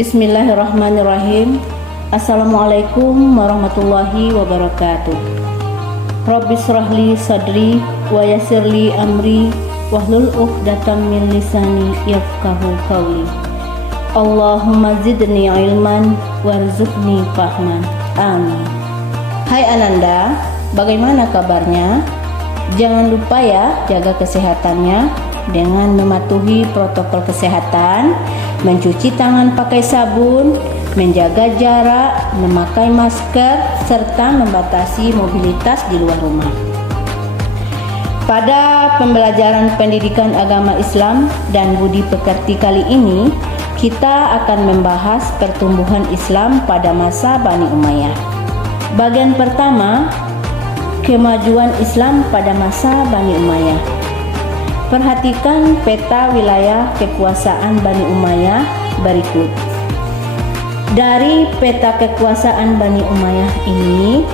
Bismillahirrahmanirrahim. Assalamualaikum warahmatullahi wabarakatuh. Rabbi shrahli sadri wa yassirli amri wahlul 'uqdatam min lisani yafqahu qawli. Allahumma zidni ilman warzuqni fahman. Amin. Hai Ananda, bagaimana kabarnya? Jangan lupa ya jaga kesehatannya dengan mematuhi protokol kesehatan, mencuci tangan pakai sabun, menjaga jarak, memakai masker, serta membatasi mobilitas di luar rumah. Pada pembelajaran pendidikan agama Islam dan budi pekerti kali ini, kita akan membahas pertumbuhan Islam pada masa Bani Umayyah. Bagian pertama, kemajuan Islam pada masa Bani Umayyah. Perhatikan peta wilayah kekuasaan Bani Umayyah berikut. Dari peta kekuasaan Bani Umayyah ini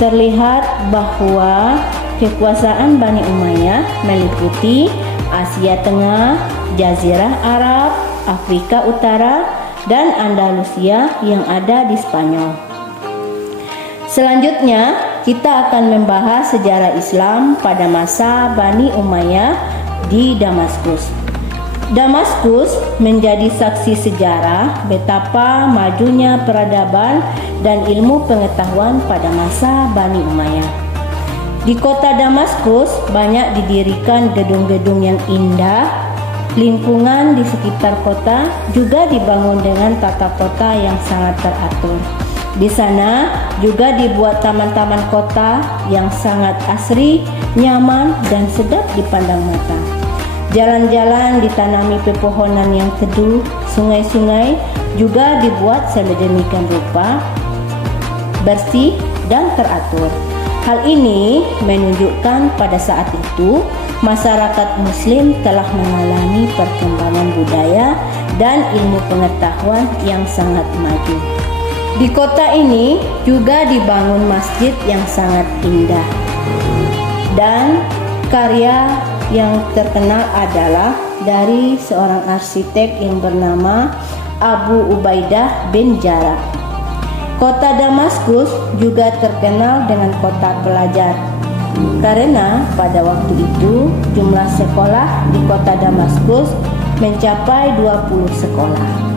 terlihat bahwa kekuasaan Bani Umayyah meliputi Asia Tengah, Jazirah Arab, Afrika Utara, dan Andalusia yang ada di Spanyol. Selanjutnya, kita akan membahas sejarah Islam pada masa Bani Umayyah di Damaskus. Damaskus menjadi saksi sejarah betapa majunya peradaban dan ilmu pengetahuan pada masa Bani Umayyah. Di kota Damaskus banyak didirikan gedung-gedung yang indah. Lingkungan di sekitar kota juga dibangun dengan tata kota yang sangat teratur. Di sana juga dibuat taman-taman kota yang sangat asri, nyaman, dan sedap dipandang mata. Jalan-jalan ditanami pepohonan yang teduh, sungai-sungai juga dibuat sedemikian rupa, bersih dan teratur. Hal ini menunjukkan pada saat itu masyarakat Muslim telah mengalami perkembangan budaya dan ilmu pengetahuan yang sangat maju. Di kota ini juga dibangun masjid yang sangat indah. Dan karya yang terkenal adalah dari seorang arsitek yang bernama Abu Ubaidah bin Jarrah. Kota Damaskus juga terkenal dengan kota pelajar, karena pada waktu itu jumlah sekolah di kota Damaskus mencapai 20 sekolah.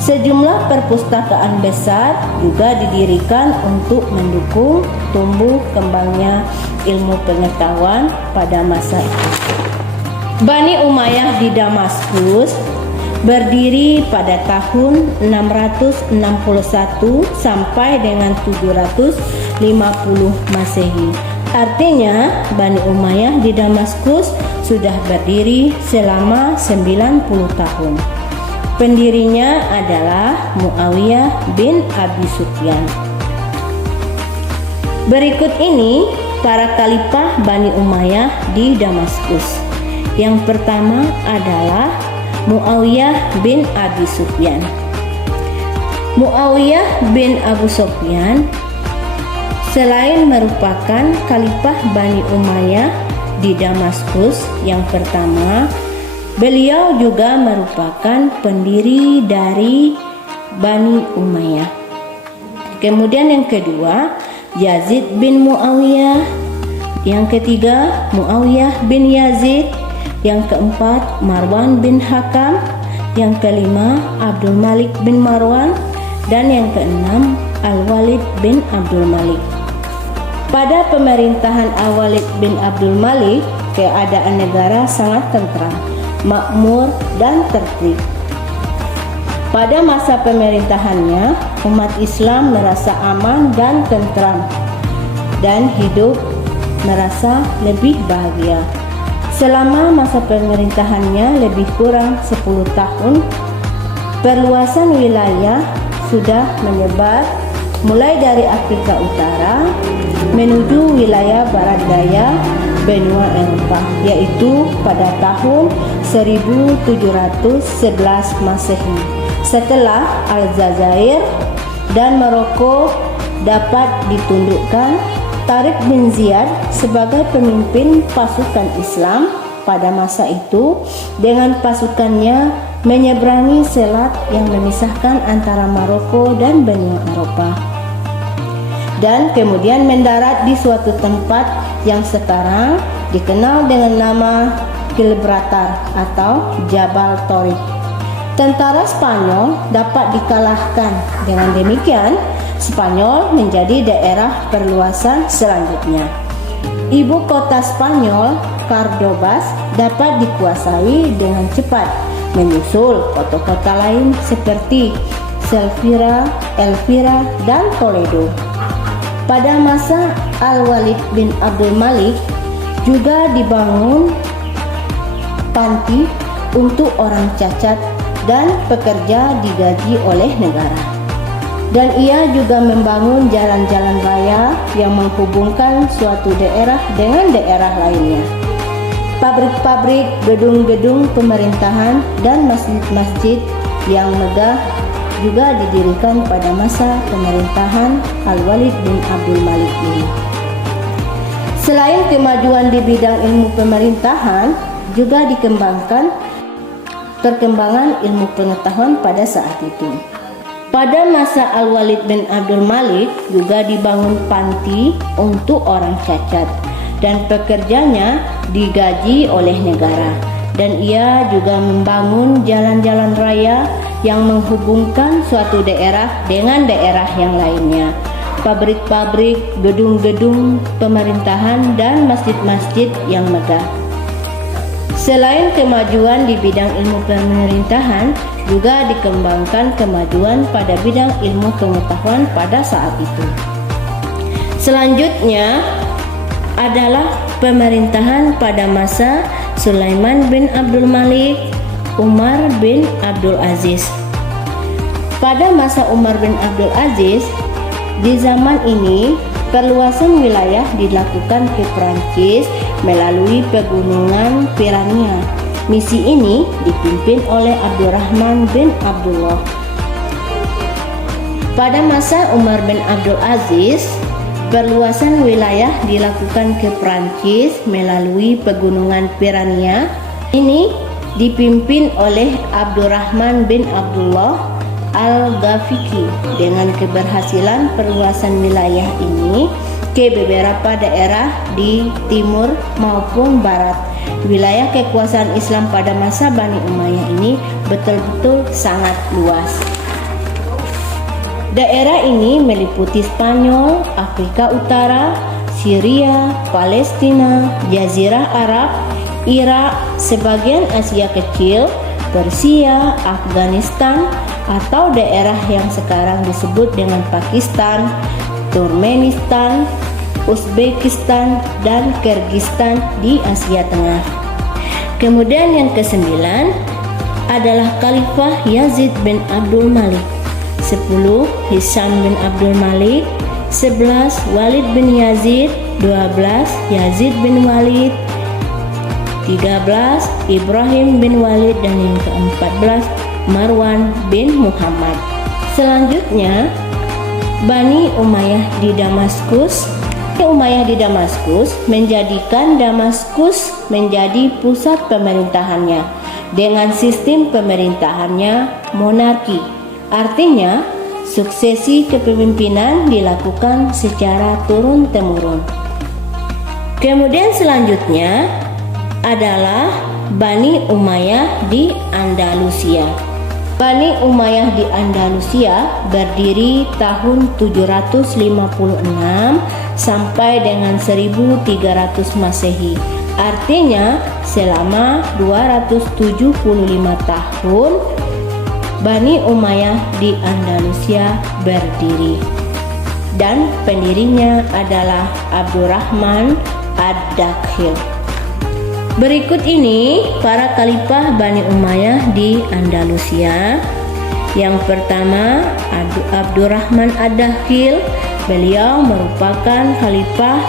Sejumlah perpustakaan besar juga didirikan untuk mendukung tumbuh kembangnya ilmu pengetahuan pada masa itu. Bani Umayyah di Damaskus berdiri pada tahun 661 sampai dengan 750 Masehi. Artinya Bani Umayyah di Damaskus sudah berdiri selama 90 tahun. Pendirinya adalah Muawiyah bin Abi Sufyan. Berikut ini para khalifah Bani Umayyah di Damaskus. Yang pertama adalah Muawiyah bin Abi Sufyan. Muawiyah bin Abu Sufyan selain merupakan khalifah Bani Umayyah di Damaskus yang pertama, beliau juga merupakan pendiri dari Bani Umayyah. Kemudian yang kedua, Yazid bin Muawiyah. Yang ketiga, Muawiyah bin Yazid. Yang keempat, Marwan bin Hakam. Yang kelima, Abdul Malik bin Marwan. Dan yang keenam, Al-Walid bin Abdul Malik. Pada pemerintahan Al-Walid bin Abdul Malik, keadaan negara sangat tentram, makmur, dan tertib. Pada masa pemerintahannya, umat Islam merasa aman dan tentram dan hidup merasa lebih bahagia. Selama masa pemerintahannya lebih kurang 10 tahun, perluasan wilayah sudah menyebar mulai dari Afrika Utara menuju wilayah barat daya benua Eropa, yaitu pada tahun 1711 Masehi. Setelah Aljazair dan Maroko dapat ditundukkan, Tariq bin Ziyad sebagai pemimpin pasukan Islam pada masa itu dengan pasukannya menyeberangi selat yang memisahkan antara Maroko dan benua Eropa, dan kemudian mendarat di suatu tempat yang sekarang dikenal dengan nama Gibraltar atau Jabal Torik. Tentara Spanyol dapat dikalahkan. Dengan demikian, Spanyol menjadi daerah perluasan selanjutnya. Ibu kota Spanyol, Córdoba, dapat dikuasai dengan cepat, menyusul kota-kota lain seperti Sevilla, Elvira, dan Toledo. Pada masa Al-Walid bin Abdul Malik juga dibangun panti untuk orang cacat dan pekerja digaji oleh negara. Dan ia juga membangun jalan-jalan raya yang menghubungkan suatu daerah dengan daerah lainnya. Pabrik-pabrik, gedung-gedung pemerintahan, dan masjid-masjid yang megah juga didirikan pada masa pemerintahan Al-Walid bin Abdul Malik ini. Selain kemajuan di bidang ilmu pemerintahan, juga dikembangkan perkembangan ilmu pengetahuan pada saat itu. Pada masa Al-Walid bin Abdul Malik juga dibangun panti untuk orang cacat, dan pekerjanya digaji oleh negara. Dan ia juga membangun jalan-jalan raya yang menghubungkan suatu daerah dengan daerah yang lainnya, pabrik-pabrik, gedung-gedung pemerintahan, dan masjid-masjid yang megah. Selain kemajuan di bidang ilmu pemerintahan, juga dikembangkan kemajuan pada bidang ilmu pengetahuan pada saat itu. Selanjutnya adalah pemerintahan pada masa Sulaiman bin Abdul Malik, Umar bin Abdul Aziz. Pada masa Umar bin Abdul Aziz, di zaman ini perluasan wilayah dilakukan ke Prancis melalui pegunungan Pirania. Misi ini dipimpin oleh Abdurrahman bin Abdullah. Pada masa Umar bin Abdul Aziz, perluasan wilayah dilakukan ke Prancis melalui pegunungan Pirania. Ini dipimpin oleh Abdurrahman bin Abdullah Al-Ghafiqi. Dengan keberhasilan perluasan wilayah ini ke beberapa daerah di timur maupun barat, wilayah kekuasaan Islam pada masa Bani Umayyah ini betul-betul sangat luas. Daerah ini meliputi Spanyol, Afrika Utara, Syria, Palestina, Jazirah Arab, Irak, sebagian Asia Kecil, Persia, Afghanistan, atau daerah yang sekarang disebut dengan Pakistan, Turkmenistan, Uzbekistan, dan Kyrgyzstan di Asia Tengah. Kemudian yang kesembilan adalah Khalifah Yazid bin Abdul Malik. 10. Hisham bin Abdul Malik. 11. Walid bin Yazid. 12. Yazid bin Walid. 13. Ibrahim bin Walid. Dan yang ke-14 Marwan bin Muhammad. Selanjutnya Bani Umayyah di Damaskus. Umayyah di Damaskus menjadikan Damaskus menjadi pusat pemerintahannya dengan sistem pemerintahannya monarki. Artinya, suksesi kepemimpinan dilakukan secara turun-temurun. Kemudian selanjutnya adalah Bani Umayyah di Andalusia. Bani Umayyah di Andalusia berdiri tahun 756 sampai dengan 1300 Masehi. Artinya selama 275 tahun Bani Umayyah di Andalusia berdiri. Dan pendirinya adalah Abdurrahman Ad-Dakhil. Berikut ini para khalifah Bani Umayyah di Andalusia. Yang pertama, Abdurrahman Ad-Dakhil. Beliau merupakan khalifah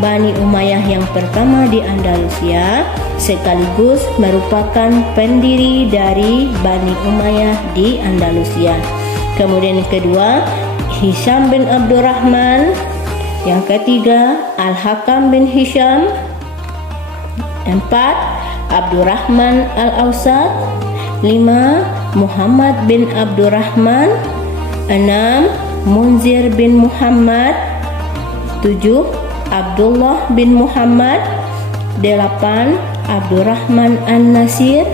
Bani Umayyah yang pertama di Andalusia, sekaligus merupakan pendiri dari Bani Umayyah di Andalusia. Kemudian yang kedua, Hisham bin Abdurrahman. Yang ketiga, Al-Hakam bin Hisham. 4. Abdurrahman Al-Awsat. 5. Muhammad bin Abdurrahman. 6. Munzir bin Muhammad. 7. Abdullah bin Muhammad. 8. Abdurrahman An-Nasir.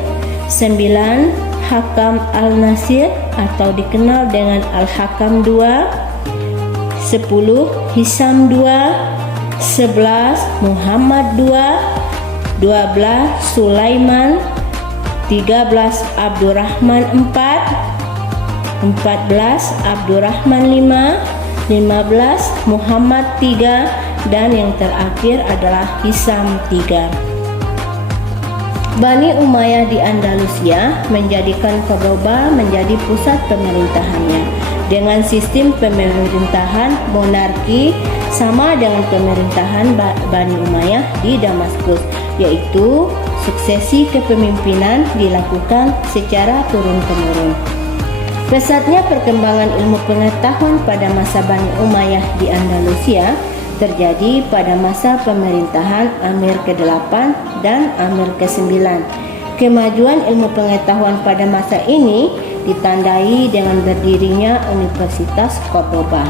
9. Hakam Al-Nasir atau dikenal dengan Al-Hakam II. 10. Hisam II. 11. Muhammad II. 12. Sulaiman. 13. Abdurrahman IV. 14. Abdurrahman V. 15. Muhammad III. Dan yang terakhir adalah Hisam III. Bani Umayyah di Andalusia menjadikan Cordoba menjadi pusat pemerintahannya dengan sistem pemerintahan monarki sama dengan pemerintahan Bani Umayyah di Damaskus, yaitu suksesi kepemimpinan dilakukan secara turun-temurun. Pesatnya perkembangan ilmu pengetahuan pada masa Bani Umayyah di Andalusia terjadi pada masa pemerintahan Amir ke-8 dan Amir ke-9. Kemajuan ilmu pengetahuan pada masa ini ditandai dengan berdirinya Universitas Cordoba.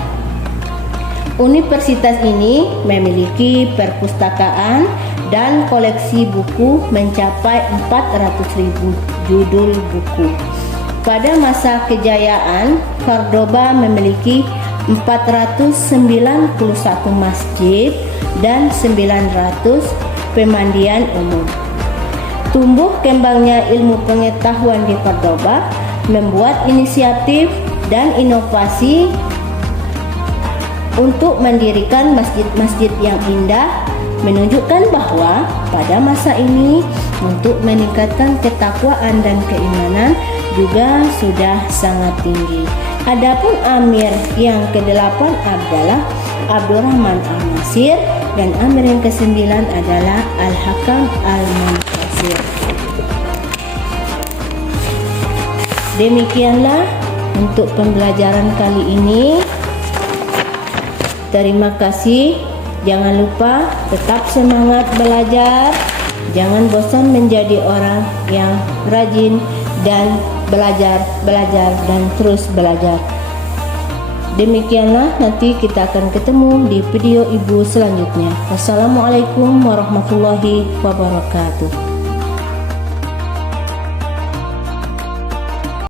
Universitas ini memiliki perpustakaan dan koleksi buku mencapai 400.000 judul buku. Pada masa kejayaan, Cordoba memiliki 491 masjid dan 900 pemandian umum. Tumbuh kembangnya ilmu pengetahuan di Cordoba membuat inisiatif dan inovasi untuk mendirikan masjid-masjid yang indah, menunjukkan bahwa pada masa ini untuk meningkatkan ketakwaan dan keimanan juga sudah sangat tinggi. Adapun Amir yang ke-8 adalah Abdurrahman Al-Nasir dan Amir yang ke-9 adalah Al-Hakam Al-Muntasir. Demikianlah untuk pembelajaran kali ini. Terima kasih. Jangan lupa tetap semangat belajar. Jangan bosan menjadi orang yang rajin dan belajar dan terus belajar. Demikianlah, nanti kita akan ketemu di video ibu selanjutnya. Wassalamualaikum warahmatullahi wabarakatuh.